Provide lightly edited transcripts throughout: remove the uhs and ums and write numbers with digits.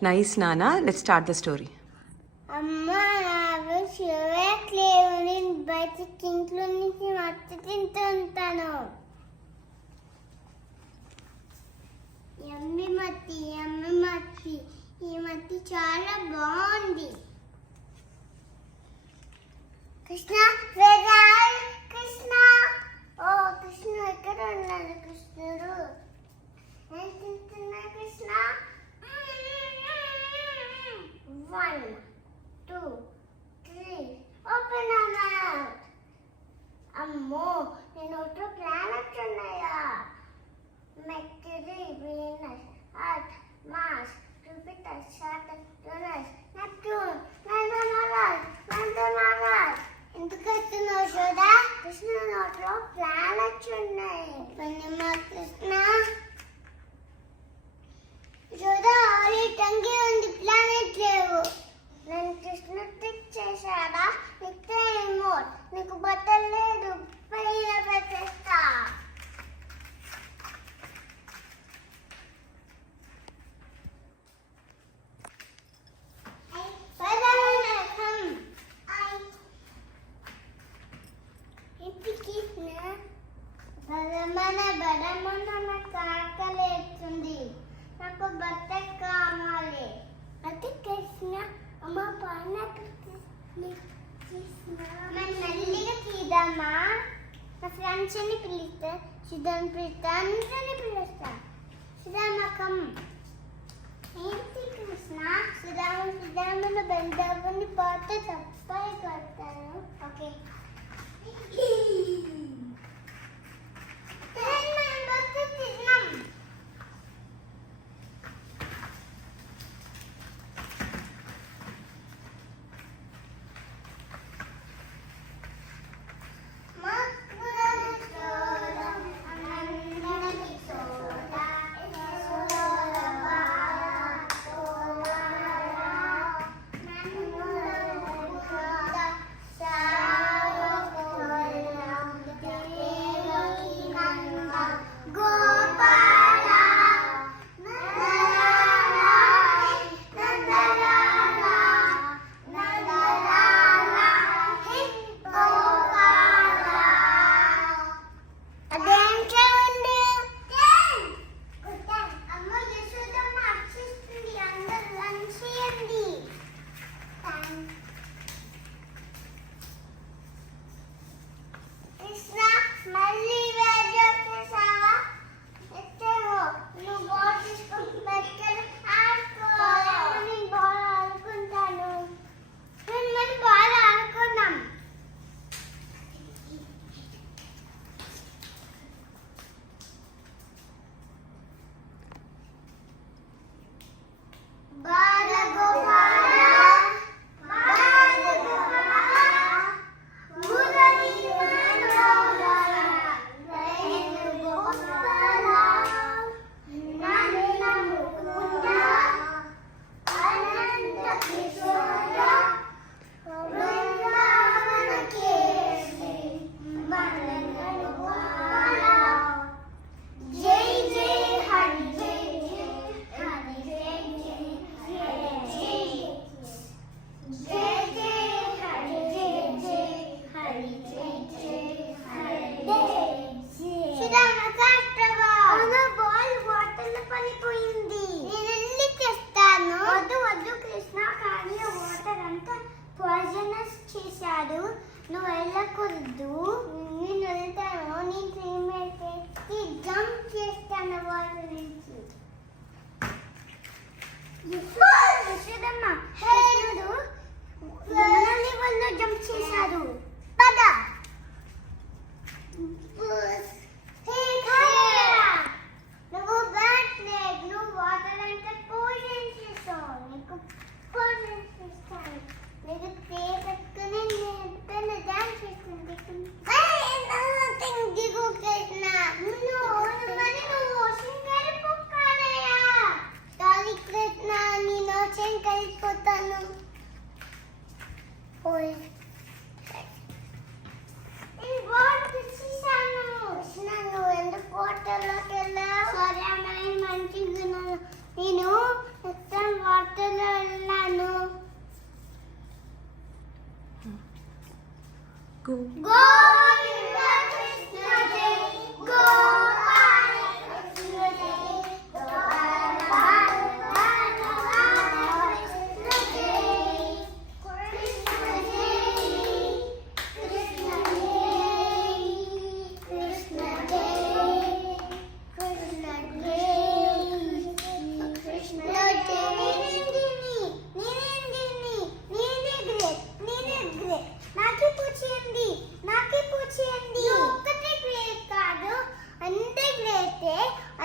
Nice, Nana. Let's start the story. Amma, I sure clever in basic including Matintano. Yummy Mati, Yamati Chala Bondi. Krishna, where are Krishna? Oh, Krishna, I can't know Krishna. Krishna. 1, 2, 3. Open your mouth. Ammo, నేను ఒక planet ఉన్నాయా? Mercury, Venus, Earth, Mars, Jupiter, Saturn, Uranus, Neptune, Mars. ఎందుకు వస్తున్నావు సోదా? కృష్ణ నోట్లో planets ఉన్నాయి. పన్నమ్మ కృష్ణ సోదా ఆలి టంగి ఉంది, ప్లానెట్ లేవు. నేను కృష్ణ ట్రిక్ చేశాడా? నీకు రిమోట్, నీకు బట్టలు లేదు, పైన పెట్టేస్తా. బలమన నాకు ఆకలేస్తుంది, నాకు బట్ట కావాలి. అది కృష్ణ అమ్మ పైన మెల్లిగా తీద్దామా? నా ఫ్రెండ్స్ అని పిలుస్తా, సుధాన్ని పిలుస్తా, అందరిని పిలుస్తా. సుధామకం ఏంటి కృష్ణ? సుధాములు బెందామని పాట తప్పని కొడతాను. ఓకే, నువ్వు వెళ్ళకూడదు, నేను వెళ్తాను. నేను టీమేట్కి జంప్ చేస్తాను వాళ్ళ నుంచి. యశోదమ్మ కృష్ణుడు లెవెల్లో జంప్ చేశాడు. పద నువ్వు బ్యాట్ లెగ్, నువ్వు వాటర్ అంటే పోషన్ చేస్తావు. నీకు పోషన్ చేస్తాను. నీకు పెట్టుకుని నేను డాన్స్ చేస్తుంది. దిగు కృష్ణ, నువ్వు ఓషన్ కలిపోకాలయా. తాలి కృష్ణ, నేను ఓషన్ కలిపోతా. ఓయ్ ఈ వాట్ తీసాను నన్ను ఎందుకు వాటర్లోకి వెళ్ళావు సారీ అమ్మాయి మంచిగా నేను మొత్తం వాటర్లో వెళ్ళాను Go. గోవింద కృష్ణ జై గోపాల కృష్ణ జై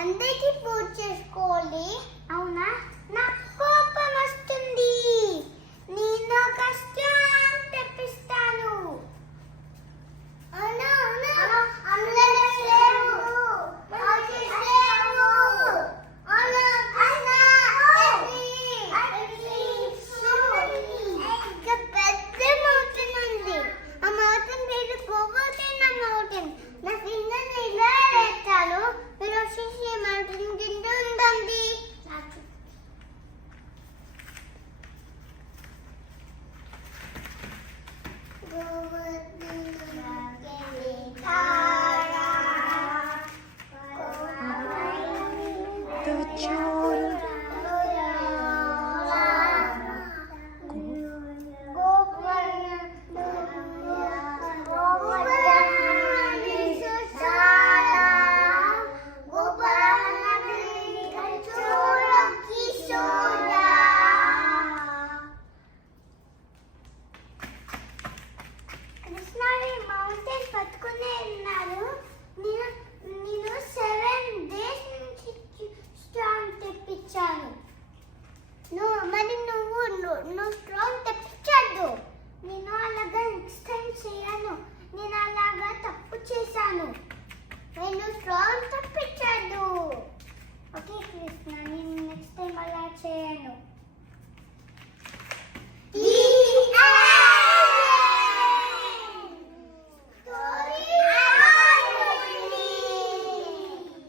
అందరికీ పూజ చేసుకోవాలి అవునా నాకు కోపం వస్తుంది నేను కష్టం తెప్పిస్తాను అవునా అవునా అందరూ లేవు లేవు అవునా ఇంకా పెద్ద మౌంటైన్ ఉంది ఆ మౌంటైన్ పేరు గోవర్ధన మౌంటైన్ నా ఫింగర్ ఇలా వేస్తాను మీరు వచ్చేసి మౌంటైన్ కింద ఉందండి The chore. మౌంటైన్ పట్టుకునే ఉన్నారు నేను 7 డేస్ నుంచి స్ట్రాంగ్ తెప్పించాను నువ్వు స్ట్రాంగ్ తెప్పించద్దు నేను అలాగా నెక్స్ట్ టైం చేయను నేను అలాగా తప్పు చేశాను నేను స్ట్రాంగ్ తెప్పించద్దు ఓకే కృష్ణ నేను నెక్స్ట్ టైం అలా చేయను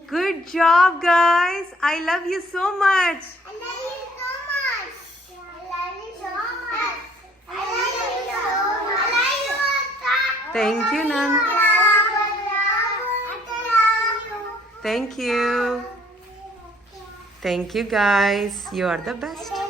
Good job, guys. I love you so much. I love you so much. I love you so much. I love you so much. I love you, Akka. Thank you, Nana. Thank you. Thank you, guys. You are the best.